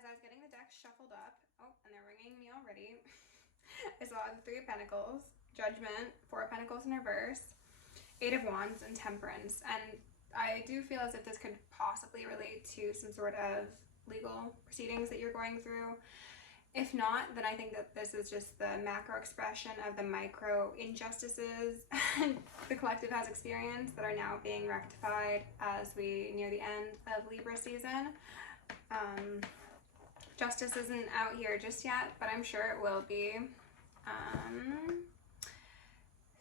As I was getting the deck shuffled up, oh, and they're ringing me already, I saw the Three of Pentacles, Judgment, Four of Pentacles in reverse, Eight of Wands, and Temperance. And I do feel as if this could possibly relate to some sort of legal proceedings that you're going through. If not, then I think that this is just the macro expression of the micro injustices the collective has experienced that are now being rectified as we near the end of Libra season. Justice isn't out here just yet, but I'm sure it will be.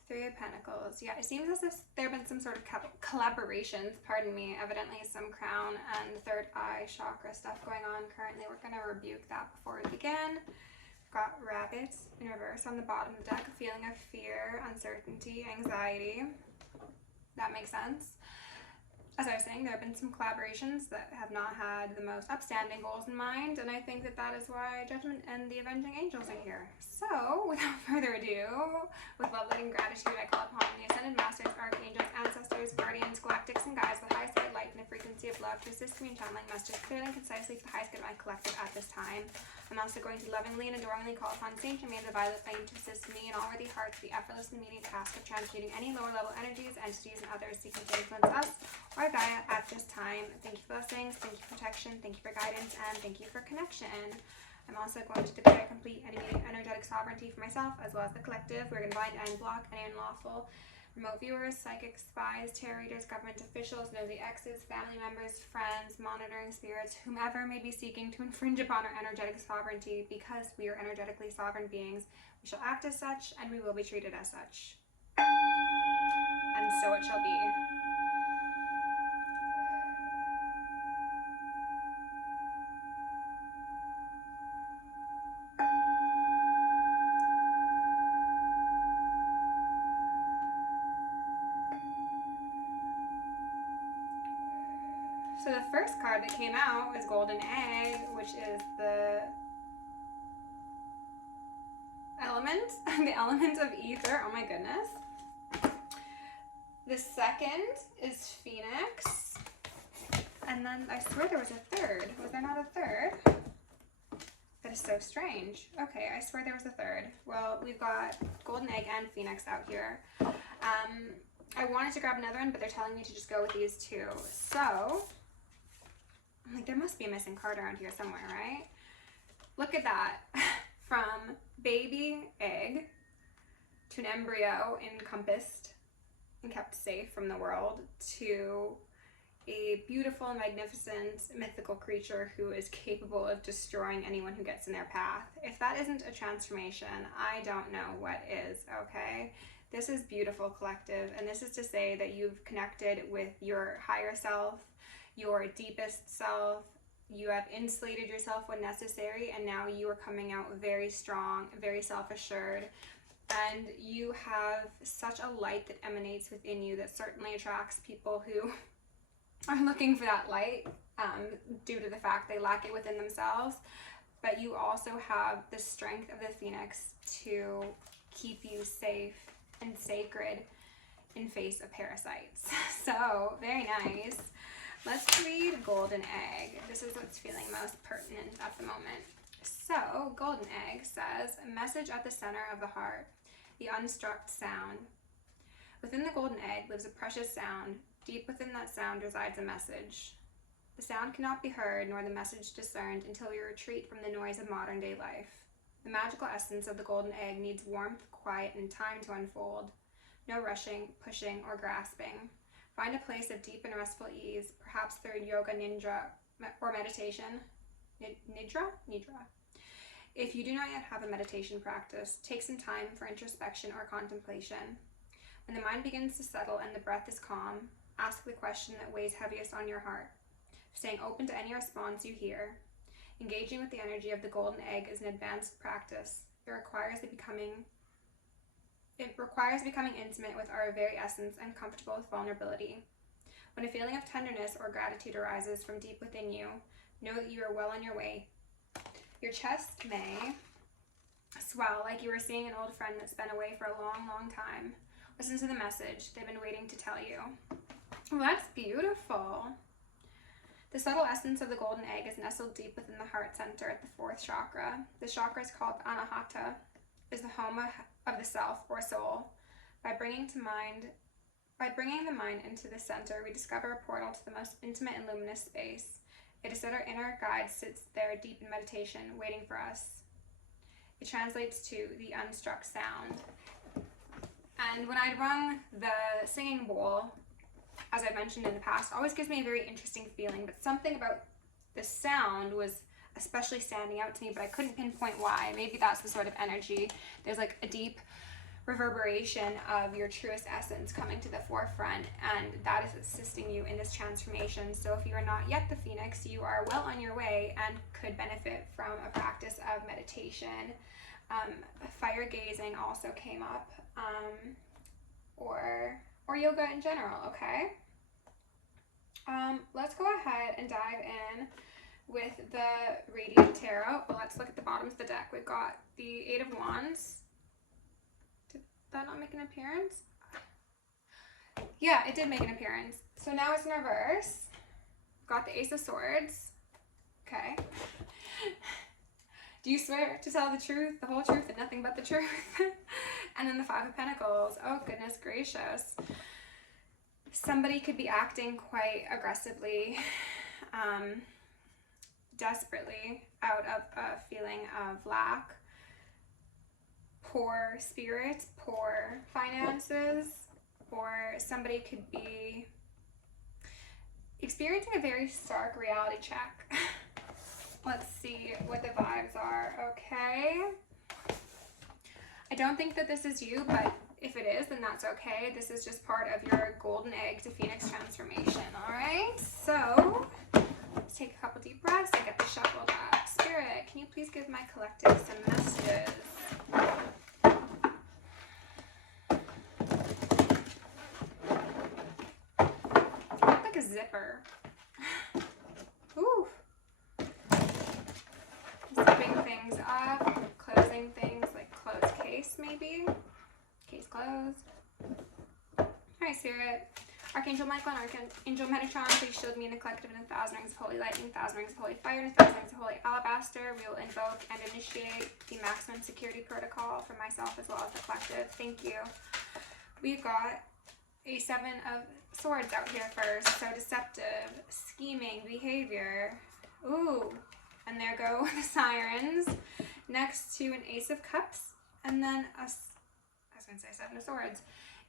Three of Pentacles. Yeah, it seems as if there have been some sort of collaborations, pardon me, evidently some crown and third eye chakra stuff going on currently. We're going to rebuke that before we begin. We've got rabbits in reverse on the bottom of the deck, a feeling of fear, uncertainty, anxiety. That makes sense. As I was saying, there have been some collaborations that have not had the most upstanding goals in mind, and I think that that is why Judgment and the Avenging Angels are here. So, without further ado, with love, light, and gratitude, I call upon the Ascended Masters, Archangels, Ancestors, Guardians, Galactics, and Guides, the highest light and the frequency of love, to assist me in channeling messages clearly and concisely for the highest good of my collective at this time. I'm also going to lovingly and adoringly call upon Saint Germain the Violet Flame to assist me in all worthy hearts the effortless and immediate task of transmuting any lower level energies, entities, and others seeking to influence us or Gaia at this time. Thank you for blessings, thank you for protection, thank you for guidance, and thank you for connection. I'm also going to declare complete and immediate energetic sovereignty for myself as well as the collective. We're going to bind and block any unlawful remote viewers, psychics, spies, tarot readers, government officials, nosy exes, family members, friends, monitoring spirits, whomever may be seeking to infringe upon our energetic sovereignty. Because we are energetically sovereign beings, we shall act as such and we will be treated as such. And so it shall be. So the first card that came out was Golden Egg, which is the element of ether. Oh my goodness. The second is Phoenix. And then I swear there was a third. Was there not a third? That is so strange. Okay, I swear there was a third. Well, we've got Golden Egg and Phoenix out here. I wanted to grab another one, but they're telling me to just go with these two. So I'm like, there must be a missing card around here somewhere, right? Look at that. From baby egg to an embryo encompassed and kept safe from the world to a beautiful, magnificent, mythical creature who is capable of destroying anyone who gets in their path. If that isn't a transformation, I don't know what is, okay? This is beautiful, collective, and this is to say that you've connected with your higher self, your deepest self. You have insulated yourself when necessary, and now you are coming out very strong, very self-assured, and you have such a light that emanates within you that certainly attracts people who are looking for that light due to the fact they lack it within themselves. But you also have the strength of the Phoenix to keep you safe and sacred in face of parasites. So, very nice. Let's read Golden Egg. This is what's feeling most pertinent at the moment. So, Golden Egg says, a message at the center of the heart, the unstruck sound. Within the golden egg lives a precious sound. Deep within that sound resides a message. The sound cannot be heard nor the message discerned until we retreat from the noise of modern day life. The magical essence of the golden egg needs warmth, quiet, and time to unfold. No rushing, pushing, or grasping. Find a place of deep and restful ease, perhaps through yoga, nidra, or meditation. Nidra? If you do not yet have a meditation practice, take some time for introspection or contemplation. When the mind begins to settle and the breath is calm, ask the question that weighs heaviest on your heart, staying open to any response you hear. Engaging with the energy of the golden egg is an advanced practice. It requires becoming intimate with our very essence and comfortable with vulnerability. When a feeling of tenderness or gratitude arises from deep within you, know that you are well on your way. Your chest may swell like you are seeing an old friend that's been away for a long, long time. Listen to the message they've been waiting to tell you. Well, that's beautiful. The subtle essence of the golden egg is nestled deep within the heart center at the 4th chakra. The chakra is called Anahata, is the home of the self or soul. By bringing the mind into the center, we discover a portal to the most intimate and luminous space. It is that our inner guide sits there deep in meditation, waiting for us. It translates to the unstruck sound. And when I rung the singing bowl, as I've mentioned in the past, always gives me a very interesting feeling, but something about the sound was especially standing out to me, but I couldn't pinpoint why. Maybe that's the sort of energy. There's like a deep reverberation of your truest essence coming to the forefront, and that is assisting you in this transformation. So if you are not yet the Phoenix, you are well on your way and could benefit from a practice of meditation. Fire gazing also came up, or yoga in general. Okay, let's go ahead and dive in with the Radiant Tarot. Well, let's look at the bottoms of the deck. We've got the 8 of Wands. Did that not make an appearance? Yeah, it did make an appearance. So now it's in reverse. We've got the Ace of Swords. Okay. Do you swear to tell the truth, the whole truth, and nothing but the truth? And then the 5 of Pentacles. Oh, goodness gracious. Somebody could be acting quite aggressively, desperately, out of a feeling of lack, poor spirit, poor finances, or somebody could be experiencing a very stark reality check. Let's see what the vibes are. Okay. I don't think that this is you, but if it is, then that's okay. This is just part of your golden egg to Phoenix transformation. All right. So let's take a couple deep breaths and get this shuffled up. Spirit, can you please give my collective some messages? I look like a zipper. Ooh. Zipping things up, closing things, like closed case maybe. Case closed. Alright, Spirit. Archangel Michael and Archangel Metatron, please shield me in the collective in 1,000 rings of holy lightning, 1,000 rings of holy fire, and 1,000 rings of holy alabaster. We will invoke and initiate the maximum security protocol for myself as well as the collective. Thank you. We've got a 7 of Swords out here first. So deceptive, scheming behavior. Ooh. And there go the sirens. Next to an Ace of Cups. And then I was going to say 7 of Swords.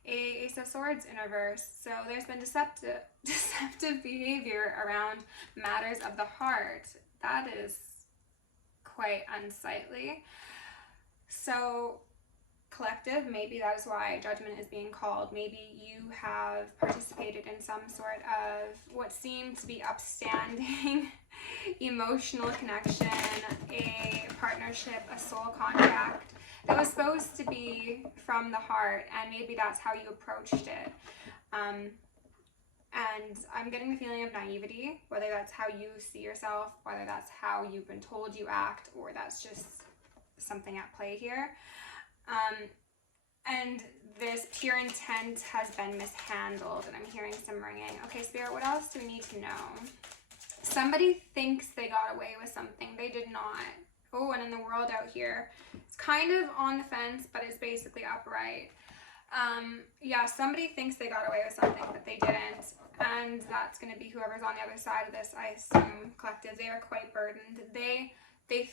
A Ace of Swords in reverse. So there's been deceptive behavior around matters of the heart. That is quite unsightly. So collective, maybe that is why judgment is being called. Maybe you have participated in some sort of what seemed to be upstanding emotional connection, a partnership, a soul contract that was supposed to be from the heart, and maybe that's how you approached it. And I'm getting the feeling of naivety, whether that's how you see yourself, whether that's how you've been told you act, or that's just something at play here. And this pure intent has been mishandled, and I'm hearing some ringing. Okay, Spirit, what else do we need to know? Somebody thinks they got away with something. They did not. Oh, and in the world out here, it's kind of on the fence, but it's basically upright. Yeah, somebody thinks they got away with something, but they didn't. And that's going to be whoever's on the other side of this, I assume, collective. They are quite burdened. They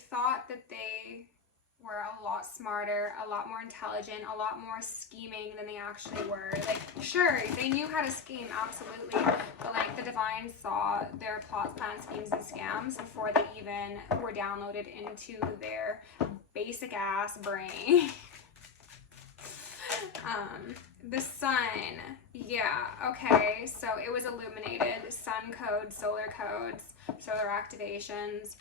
thought that they were a lot smarter, a lot more intelligent, a lot more scheming than they actually were. Like, sure, they knew how to scheme, absolutely, but like the divine saw their plots, plans, schemes, and scams before they even were downloaded into their basic ass brain. The sun, yeah, okay, so it was illuminated. Sun codes, solar activations.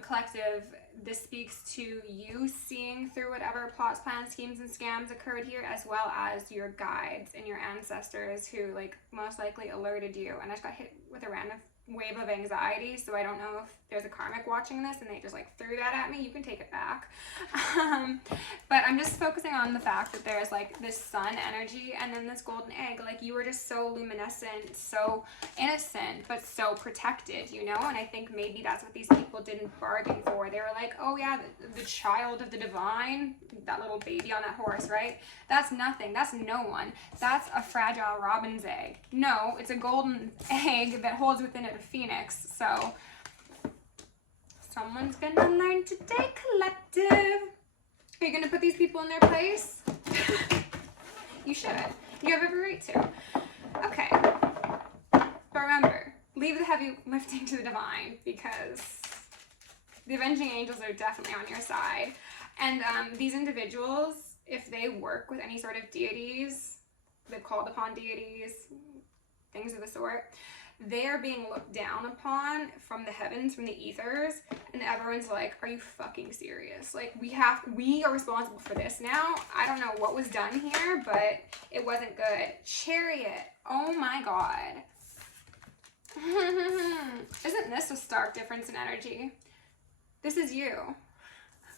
Collective, this speaks to you seeing through whatever plots, plans, schemes, and scams occurred here, as well as your guides and your ancestors who, like, most likely alerted you. And I just got hit with a random wave of anxiety, so I don't know if there's a karmic watching this and they just like threw that at me. You can take it back. But I'm just focusing on the fact that there's like this sun energy and then this golden egg. Like you were just so luminescent, so innocent, but so protected, you know? And I think maybe that's what these people didn't bargain for. They were like, oh yeah, the child of the divine, that little baby on that horse, right? That's nothing. That's no one. That's a fragile robin's egg. No, it's a golden egg that holds within it a phoenix. So someone's gonna learn today, collective. Are you gonna put these people in their place? You should. You have every right to. Okay. But remember, leave the heavy lifting to the divine, because the avenging angels are definitely on your side. And these individuals, if they work with any sort of deities, they've called upon deities, things of the sort, they are being looked down upon from the heavens, from the ethers, and everyone's like, are you fucking serious? Like, we are responsible for this now. I don't know what was done here, but it wasn't good. Chariot. Oh my god. Isn't this a stark difference in energy? This is you.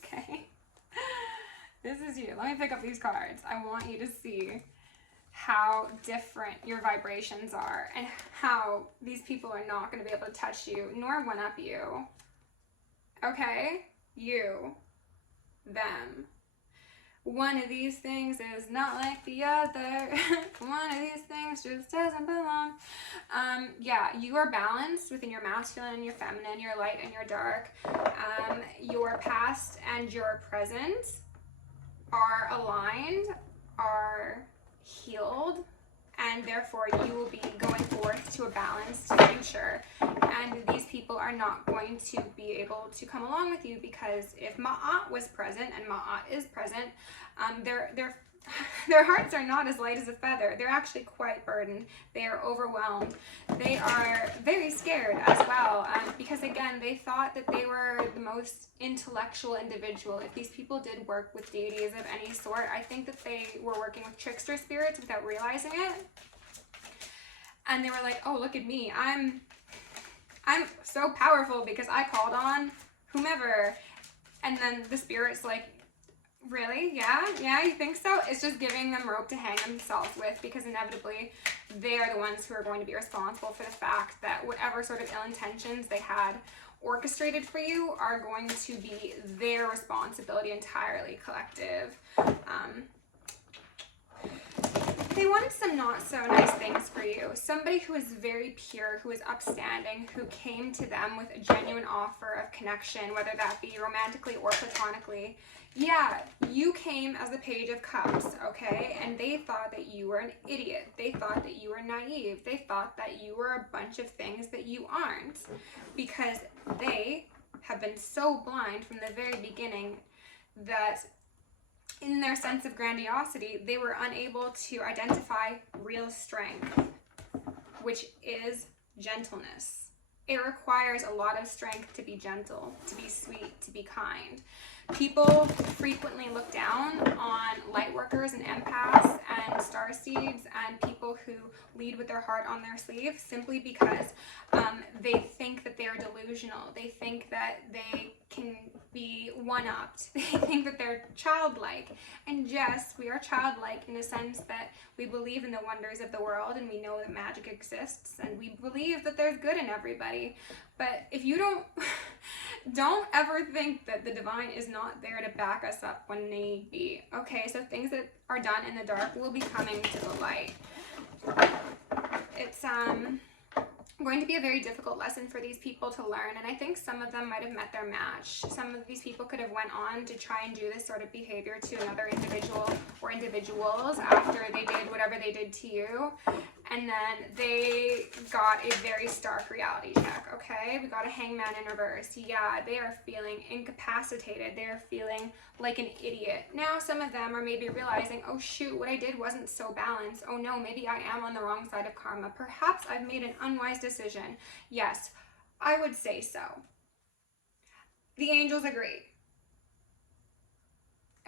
Okay. This is you. Let me pick up these cards. I want you to see how different your vibrations are and how these people are not going to be able to touch you nor one up you. Okay? You. Them. One of these things is not like the other. One of these things just doesn't belong. Yeah, you are balanced within your masculine and your feminine, your light and your dark. Your past and your present are aligned, are healed, and therefore you will be going forth to a balanced future. And these people are not going to be able to come along with you, because if Ma'at was present, and Ma'at is present, their hearts are not as light as a feather. They're actually quite burdened. They are overwhelmed. They are very scared as well, because again, they thought that they were the most intellectual individual. If these people did work with deities of any sort, I think that they were working with trickster spirits without realizing it. And they were like, oh, look at me. I'm so powerful because I called on whomever. And then the spirit's like, really? Yeah, you think so? It's just giving them rope to hang themselves with, because inevitably they are the ones who are going to be responsible for the fact that whatever sort of ill intentions they had orchestrated for you are going to be their responsibility entirely, collective. They wanted some not so nice things for you. Somebody who is very pure, who is upstanding, who came to them with a genuine offer of connection, whether that be romantically or platonically. Yeah, you came as the Page of Cups, okay? And they thought that you were an idiot. They thought that you were naive. They thought that you were a bunch of things that you aren't, because they have been so blind from the very beginning that in their sense of grandiosity, they were unable to identify real strength, which is gentleness. It requires a lot of strength to be gentle, to be sweet, to be kind. People frequently look down on light workers and empaths and starseeds and people who lead with their heart on their sleeve, simply because they think that they're delusional. They think that they can be one-upped. They think that they're childlike. And yes, we are childlike in the sense that we believe in the wonders of the world, and we know that magic exists, and we believe that there's good in everybody. But if you don't ever think that the divine is not there to back us up when need be. Okay, so things that are done in the dark will be coming to the light. It's going to be a very difficult lesson for these people to learn, and I think some of them might have met their match. Some of these people could have went on to try and do this sort of behavior to another individual or individuals after they did whatever they did to you, and then they got a very stark reality check, okay? We got a hangman in reverse. Yeah, they are feeling incapacitated. They are feeling like an idiot. Now some of them are maybe realizing, oh shoot, what I did wasn't so balanced. Oh no, maybe I am on the wrong side of karma. Perhaps I've made an unwise decision. Yes, I would say so. The angels agree.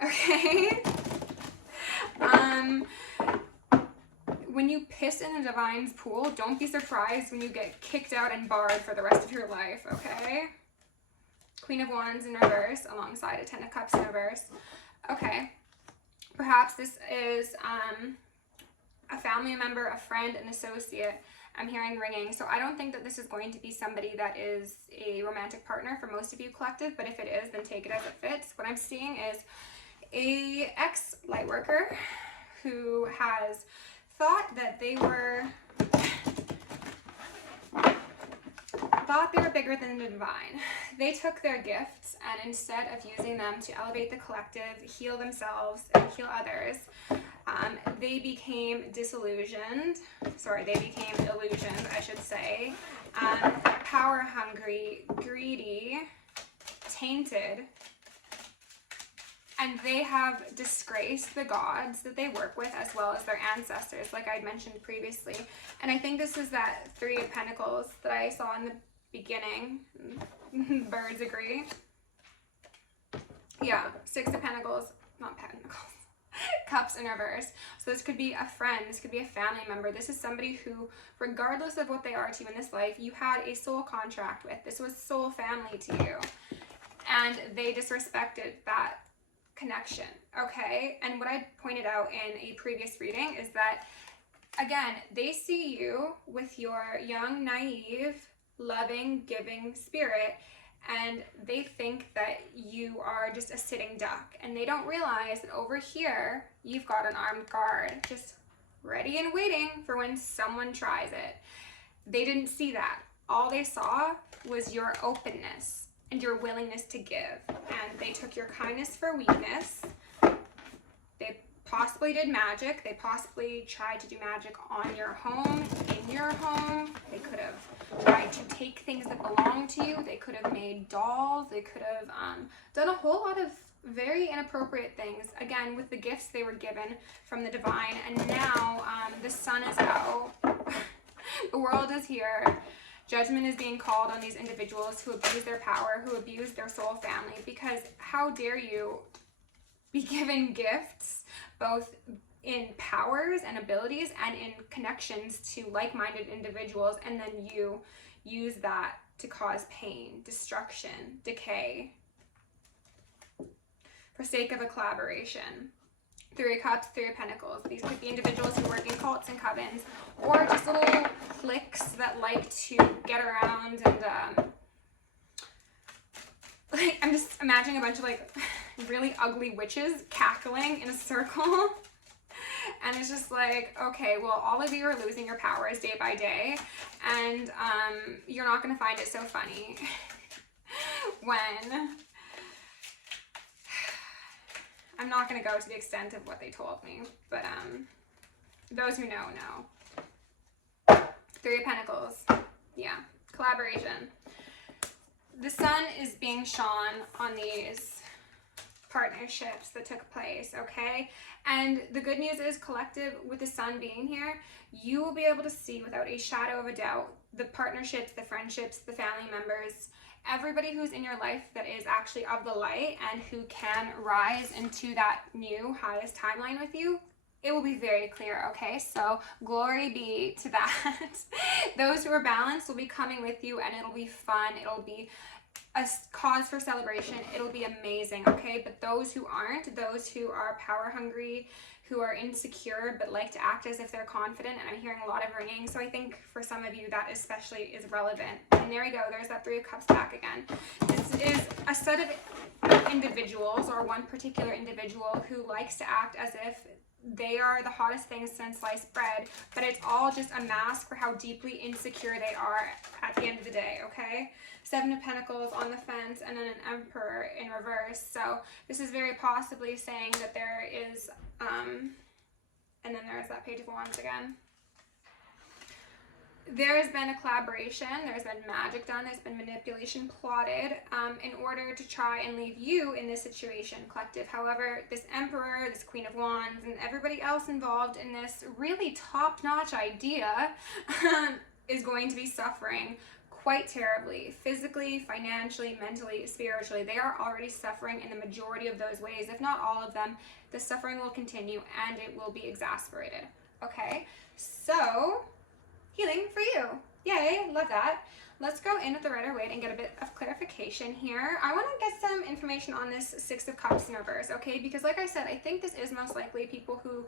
Okay? when you piss in the divine's pool, don't be surprised when you get kicked out and barred for the rest of your life, okay? Queen of Wands in reverse alongside a Ten of Cups in reverse. Okay. Perhaps this is a family member, a friend, an associate. I'm hearing ringing. So I don't think that this is going to be somebody that is a romantic partner for most of you, collective, but if it is, then take it as it fits. What I'm seeing is a ex-light worker who has thought they were bigger than the divine. They took their gifts and instead of using them to elevate the collective, heal themselves, and heal others, they became disillusioned. Sorry, they became illusioned, I should say. Power hungry, greedy, tainted, and they have disgraced the gods that they work with as well as their ancestors, like I mentioned previously. And I think this is that Three of Pentacles that I saw in the beginning. Birds agree. Yeah, Six of Pentacles, not Pentacles. Cups in reverse. So this could be a friend, this could be a family member. This is somebody who, regardless of what they are to you in this life, you had a soul contract with. This was soul family to you. And they disrespected that connection, okay? And what I pointed out in a previous reading is that, again, they see you with your young, naive, loving, giving spirit, and they think that you are just a sitting duck, and they don't realize that over here you've got an armed guard just ready and waiting for when someone tries it. They didn't see that. All they saw was your openness and your willingness to give, and they took your kindness for weakness. They possibly did magic. They possibly tried to do magic on your home, in your home. They could have tried to take things that belong to you. They could have made dolls. They could have done a whole lot of very inappropriate things, again, with the gifts they were given from the divine. And now the sun is out. The world is here. Judgment is being called on these individuals who abuse their power, who abuse their soul family, because how dare you be given gifts both in powers and abilities and in connections to like-minded individuals, and then you use that to cause pain, destruction, decay for sake of a collaboration. Three of Cups, Three of Pentacles. These could be individuals who work in cults and covens, or just little cliques that like to get around and like, I'm just imagining a bunch of like really ugly witches cackling in a circle. And it's just like, okay, well, all of you are losing your powers day by day, and you're not going to find it so funny when... I'm not going to go to the extent of what they told me, but those who know, know. Three of Pentacles. Yeah, collaboration. The sun is being shone on these partnerships that took place, okay? And the good news is, collective, with the sun being here, you will be able to see without a shadow of a doubt the partnerships, the friendships, the family members, everybody who's in your life that is actually of the light and who can rise into that new highest timeline with you. It will be very clear, okay? So glory be to that. Those who are balanced will be coming with you, and it'll be fun. It'll be a cause for celebration. It'll be amazing, okay? But those who aren't, those who are power hungry, who are insecure but like to act as if they're confident, and I'm hearing a lot of ringing, so I think for some of you that especially is relevant. And there we go, there's that Three of Cups back again. This is a set of individuals, or one particular individual, who likes to act as if they are the hottest thing since sliced bread, but it's all just a mask for how deeply insecure they are at the end of the day, okay? Seven of Pentacles on the fence, and then an Emperor in reverse. So this is very possibly saying that there is, and then there's that Page of Wands again. There has been a collaboration, there's been magic done, there's been manipulation plotted in order to try and leave you in this situation, collective. However, this Emperor, this Queen of Wands, and everybody else involved in this really top-notch idea is going to be suffering quite terribly, physically, financially, mentally, spiritually. They are already suffering in the majority of those ways, if not all of them. The suffering will continue, and it will be exasperated. Okay, so healing for you. Yay, love that. Let's go in with the Rider-Waite and get a bit of clarification here. I want to get some information on this Six of Cups in reverse, okay? Because like I said, I think this is most likely people who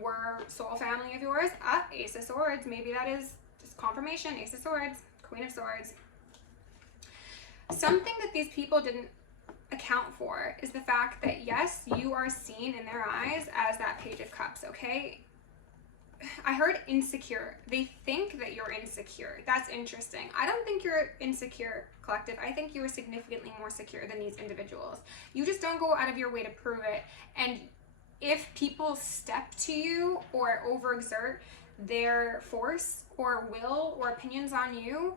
were soul family of yours. Ace of Swords, maybe that is just confirmation. Ace of Swords, Queen of Swords. Something that these people didn't account for is the fact that yes, you are seen in their eyes as that Page of Cups, okay? I heard insecure. They think that you're insecure. That's interesting. I don't think you're insecure, collective. I think you are significantly more secure than these individuals. You just don't go out of your way to prove it. And if people step to you or overexert their force or will or opinions on you,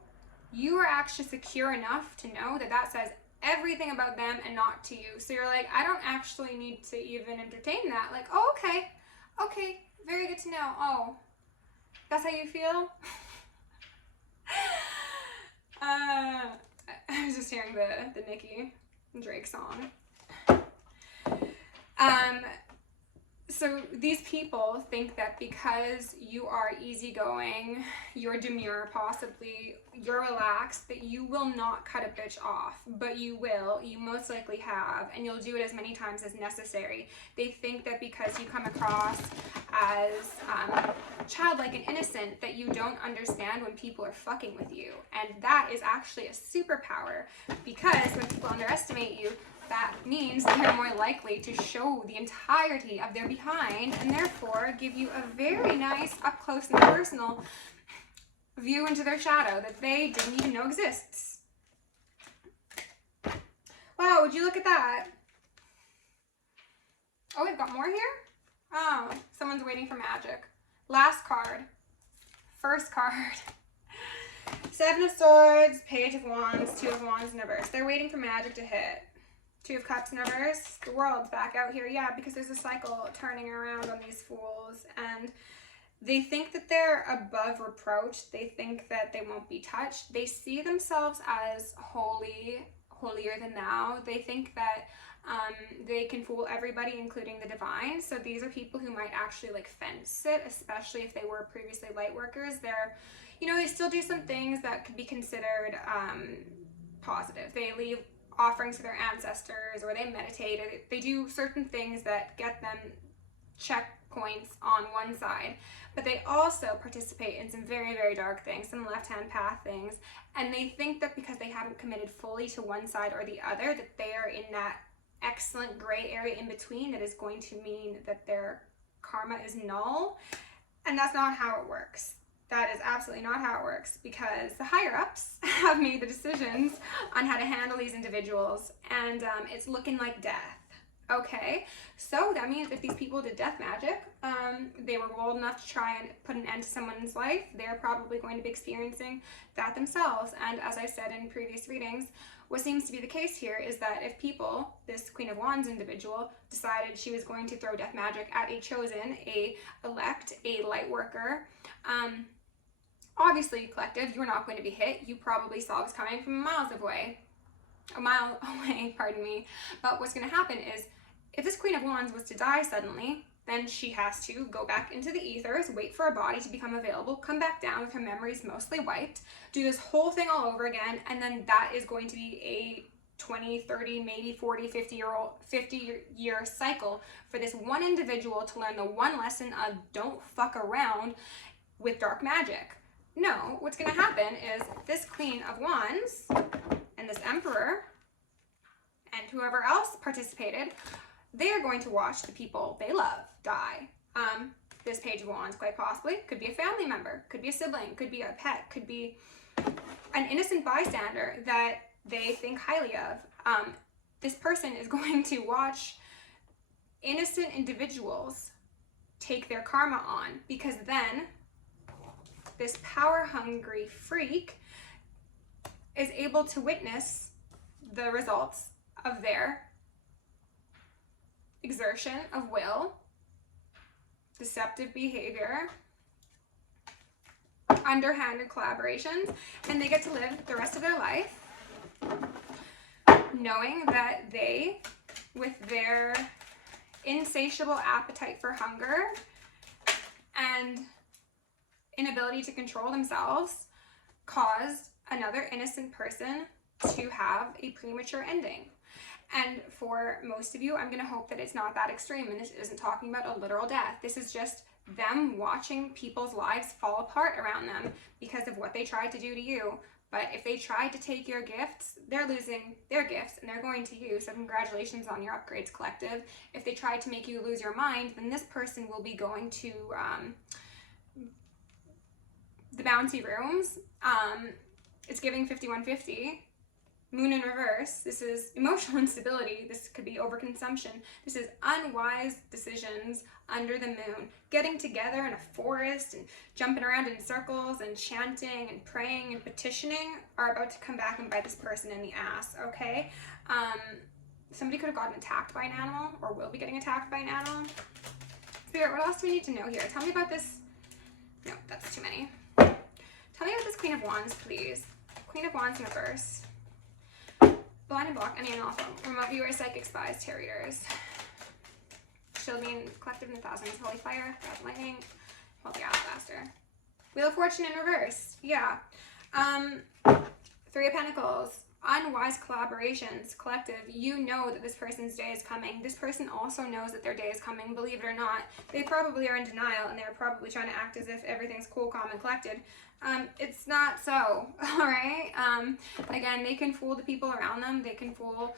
you are actually secure enough to know that that says everything about them and not to you. So you're like, I don't actually need to even entertain that. Like, oh, okay. Okay. Very good to know. Oh, that's how you feel? I was just hearing the Nicki Drake song. So these people think that because you are easygoing, you're demure, possibly, you're relaxed, that you will not cut a bitch off. But you will. You most likely have. And you'll do it as many times as necessary. They think that because you come across as childlike and innocent, that you don't understand when people are fucking with you. And that is actually a superpower. Because when people underestimate you, that means they're more likely to show the entirety of their behind and therefore give you a very nice up close and personal view into their shadow that they didn't even know exists. Wow, would you look at that? Oh, we've got more here? Oh, someone's waiting for magic. Last card. First card. Seven of Swords, Page of Wands, Two of Wands in reverse. They're waiting for magic to hit. Two of Cups in reverse. The world's back out here. Yeah, because there's a cycle turning around on these fools. And they think that they're above reproach. They think that they won't be touched. They see themselves as holy, holier than thou. They think that they can fool everybody, including the divine. So these are people who might actually like fence it, especially if they were previously light workers. They're, you know, they still do some things that could be considered positive. They leave offerings to their ancestors, or they meditate, or they do certain things that get them checkpoints on one side, but they also participate in some very, very dark things, some left-hand path things, and they think that because they haven't committed fully to one side or the other, that they are in that excellent gray area in between that is going to mean that their karma is null, and that's not how it works. That is absolutely not how it works, because the higher-ups have made the decisions on how to handle these individuals, and it's looking like death. Okay, so that means if these people did death magic, they were bold enough to try and put an end to someone's life, they're probably going to be experiencing that themselves. And as I said in previous readings, what seems to be the case here is that if people, this Queen of Wands individual, decided she was going to throw death magic at a chosen, a elect, a light worker, obviously, collective, you were not going to be hit. You probably saw this coming from a mile away, pardon me. But what's going to happen is, if this Queen of Wands was to die suddenly, then she has to go back into the ethers, wait for a body to become available, come back down with her memories mostly wiped, do this whole thing all over again, and then that is going to be a 20, 30, maybe 40, 50-year cycle for this one individual to learn the one lesson of don't fuck around with dark magic. No, what's going to happen is this Queen of Wands and this Emperor and whoever else participated, they are going to watch the people they love die. This Page of Wands, quite possibly, could be a family member, could be a sibling, could be a pet, could be an innocent bystander that they think highly of. This person is going to watch innocent individuals take their karma on, because then this power-hungry freak is able to witness the results of their exertion of will, deceptive behavior, underhanded collaborations, and they get to live the rest of their life knowing that they, with their insatiable appetite for hunger and inability to control themselves caused another innocent person to have a premature ending. And for most of you, I'm going to hope that it's not that extreme, and this isn't talking about a literal death. This is just them watching people's lives fall apart around them because of what they tried to do to you. But if they tried to take your gifts, they're losing their gifts and they're going to you. So congratulations on your upgrades, collective. If they tried to make you lose your mind, then this person will be going to the bouncy rooms. It's giving 5150. Moon in reverse. This is emotional instability. This could be overconsumption. This is unwise decisions under the moon. Getting together in a forest and jumping around in circles and chanting and praying and petitioning are about to come back and bite this person in the ass, okay? Somebody could have gotten attacked by an animal or will be getting attacked by an animal. Spirit, what else do we need to know here? Tell me about this. No, that's too many. Tell me about this Queen of Wands, please. Queen of Wands in reverse. Blind and block, any and awful. Remote viewers, psychic spies, tarot readers. Shielding, collective in the thousands. Holy fire, God lightning. Hold the alabaster. Wheel of Fortune in reverse. Yeah. Three of Pentacles. Unwise collaborations. Collective, you know that this person's day is coming. This person also knows that their day is coming, believe it or not. They probably are in denial and they're probably trying to act as if everything's cool, calm, and collected. It's not so, all right? Again, they can fool the people around them. They can fool,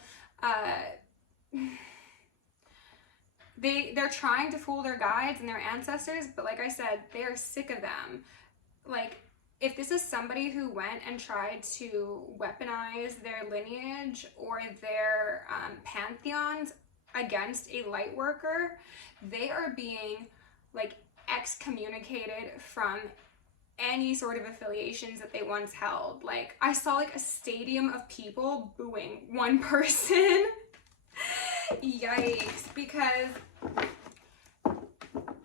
they're trying to fool their guides and their ancestors, but like I said, they are sick of them. Like, if this is somebody who went and tried to weaponize their lineage or their pantheons against a light worker, they are being like excommunicated from any sort of affiliations that they once held. Like, I saw like a stadium of people booing one person. Yikes. Because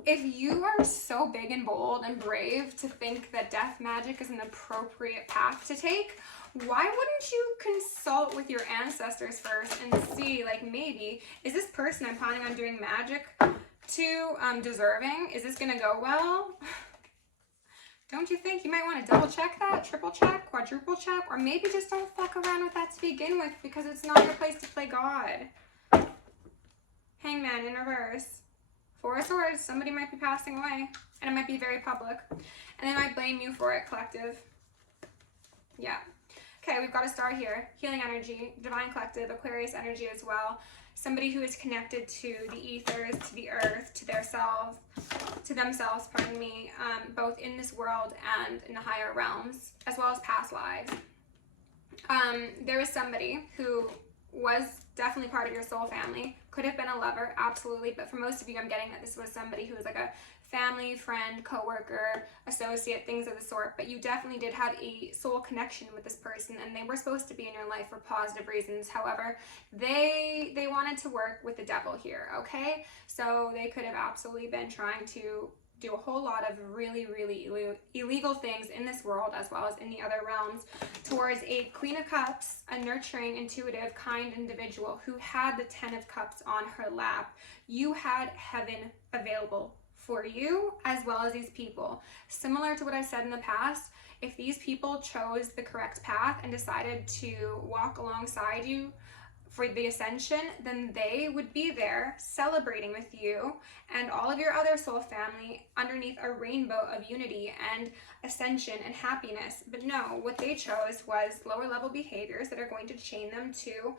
if you are so big and bold and brave to think that death magic is an appropriate path to take, why wouldn't you consult with your ancestors first and see, like, maybe, is this person I'm planning on doing magic to deserving? Is this gonna go well? Don't you think you might want to double check that, triple check, quadruple check, or maybe just don't fuck around with that to begin with because it's not your place to play God. Hangman in reverse. Four of Swords, somebody might be passing away and it might be very public and they might blame you for it, collective. Yeah. Okay, we've got a star here. Healing energy, divine collective, Aquarius energy as well. Somebody who is connected to the ethers, to the earth, to themselves, pardon me, both in this world and in the higher realms, as well as past lives. There is somebody who was definitely part of your soul family, could have been a lover, absolutely, but for most of you, I'm getting that this was somebody who was like a family, friend, coworker, associate, things of the sort, but you definitely did have a soul connection with this person and they were supposed to be in your life for positive reasons. However, they wanted to work with the devil here, okay? So they could have absolutely been trying to do a whole lot of really, really illegal things in this world as well as in the other realms towards a Queen of Cups, a nurturing, intuitive, kind individual who had the 10 of Cups on her lap. You had heaven available for you as well as these people. Similar to what I said in the past, if these people chose the correct path and decided to walk alongside you for the ascension, then they would be there celebrating with you and all of your other soul family underneath a rainbow of unity and ascension and happiness. But no, what they chose was lower level behaviors that are going to chain them to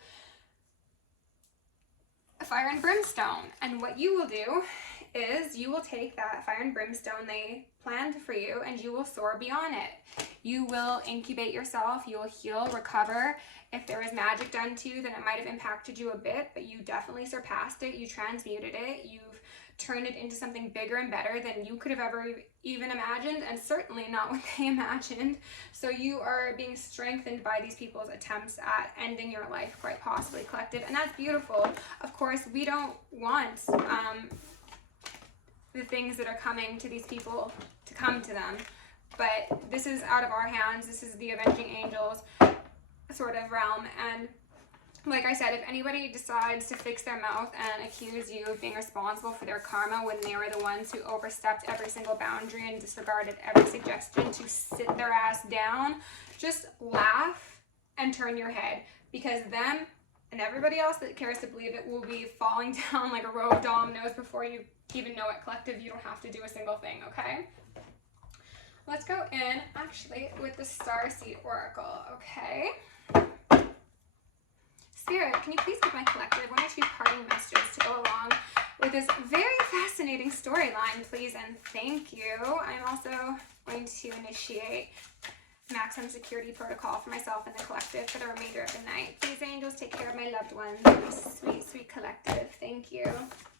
fire and brimstone. And what you will do is you will take that fire and brimstone they planned for you and you will soar beyond it. You will incubate yourself, you will heal, recover. If there was magic done to you, then it might have impacted you a bit, but you definitely surpassed it, you transmuted it, you've turned it into something bigger and better than you could have ever even imagined, and certainly not what they imagined. So you are being strengthened by these people's attempts at ending your life, quite possibly, collective, and that's beautiful. Of course, we don't want the things that are coming to these people to come to them, but this is out of our hands. This is the avenging angels sort of realm, and Like I said, if anybody decides to fix their mouth and accuse you of being responsible for their karma when they were the ones who overstepped every single boundary and disregarded every suggestion to sit their ass down, just laugh and turn your head, because them and everybody else that cares to believe it will be falling down like a row of dominoes before you even know it, collective. You don't have to do a single thing, okay? Let's go in, actually, with the Starseed Oracle, okay? Spirit, can you please give my collective one or two parting messages to go along with this very fascinating storyline, please, and thank you. I'm also going to initiate maximum security protocol for myself and the collective for the remainder of the night. Please, angels, take care of my loved ones. Sweet, sweet collective. Thank you.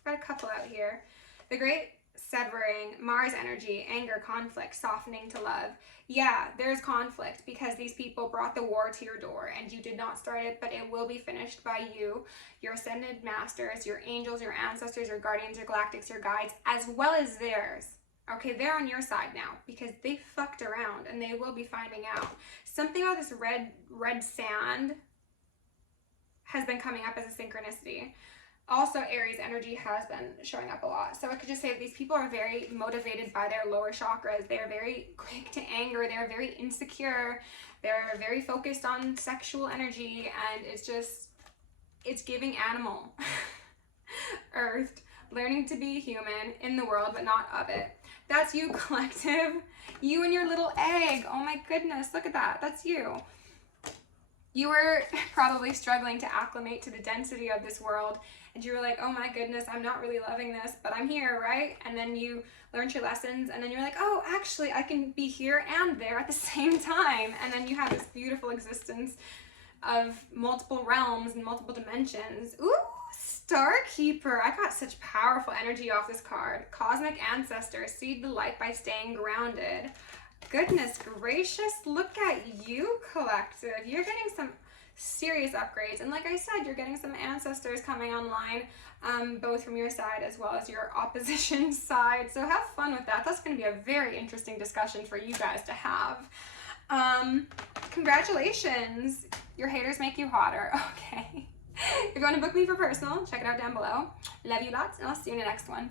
Got a couple out here. The Great Severing, Mars energy, anger, conflict, softening to love. Yeah, there's conflict because these people brought the war to your door and you did not start it, but it will be finished by you, your ascended masters, your angels, your ancestors, your guardians, your galactics, your guides, as well as theirs. Okay, they're on your side now because they fucked around and they will be finding out. Something about this red sand has been coming up as a synchronicity. Also, Aries energy has been showing up a lot. So I could just say that these people are very motivated by their lower chakras. They're very quick to anger. They're very insecure. They're very focused on sexual energy. And it's giving animal. Earthed. Learning to be human in the world, but not of it. That's you, collective. You and your little egg. Oh my goodness, look at that. That's you. You were probably struggling to acclimate to the density of this world, and you were like, oh my goodness, I'm not really loving this, but I'm here, right? And then you learned your lessons, and then you're like, oh, actually, I can be here and there at the same time. And then you have this beautiful existence of multiple realms and multiple dimensions. Ooh, Star Keeper. I got such powerful energy off this card. Cosmic Ancestor. Seed the light by staying grounded. Goodness gracious, look at you, collective. You're getting some serious upgrades. And like I said, you're getting some ancestors coming online, both from your side as well as your opposition side. So have fun with that. That's going to be a very interesting discussion for you guys to have. Congratulations. Your haters make you hotter. Okay. If you want to book me for personal, check it out down below. Love you lots, and I'll see you in the next one.